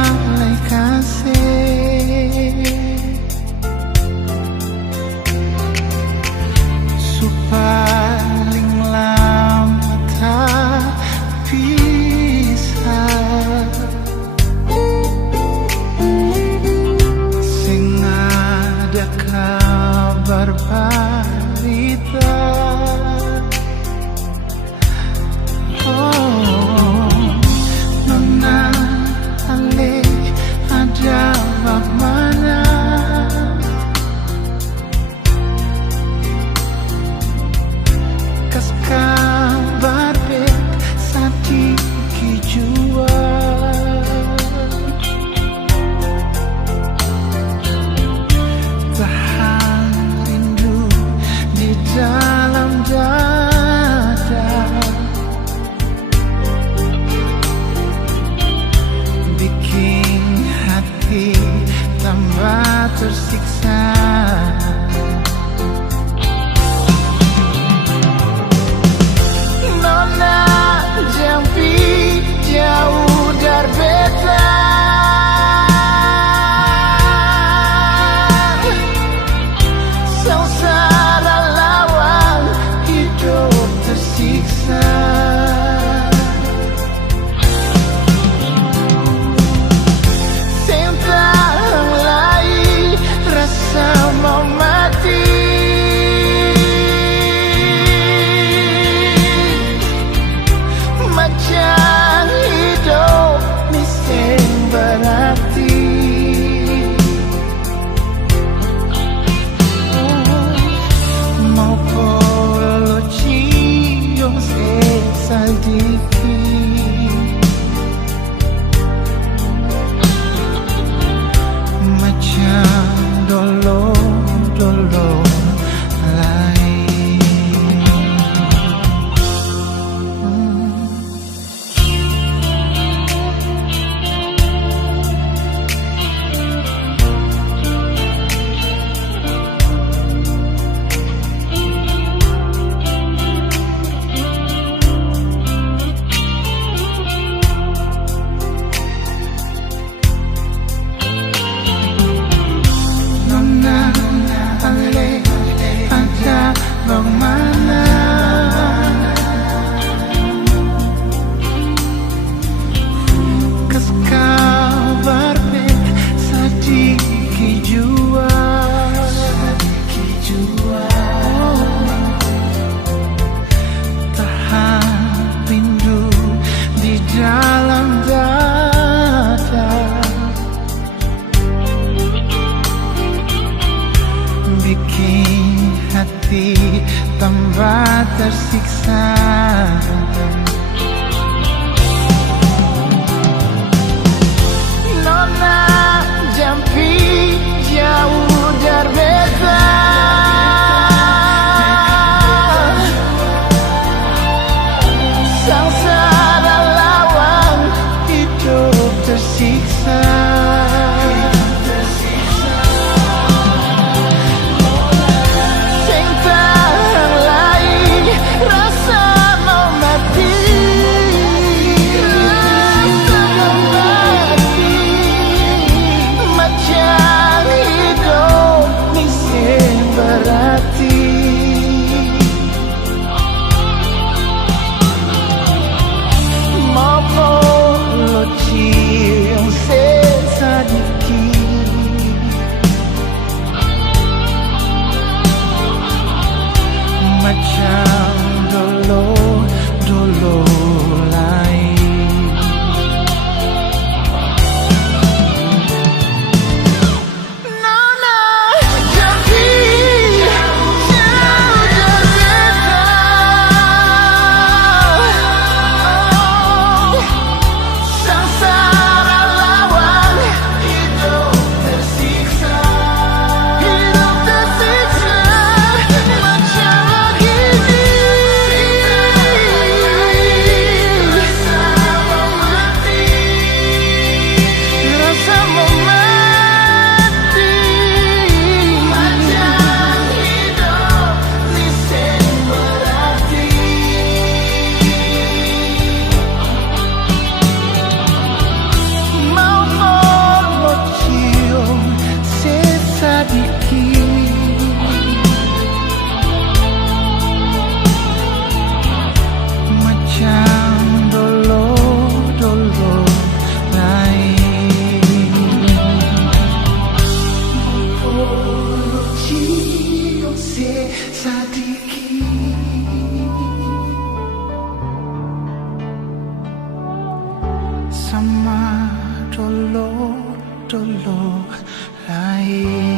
balai kasih paling lama tak bisa sing ada kabar berita nona ale ada bagaimana kabar bet sadiki jua tahan rindu di dalam dada bikin hati tambah tersiksa. Jauh dari beta sengsara lawan hidup tersiksa cinta lain rasa mau mati macam hidup miseng berarti mau polo cium sesadiki macam dolo lain. Bagaimana kabar bet sadiki jua tahan rindu di dalam dada bikin hati tambah tersiksa. Nona jampi jauh dari beta sengsara lawan hidup tersiksa. Cium sesa dolo-dolo lain.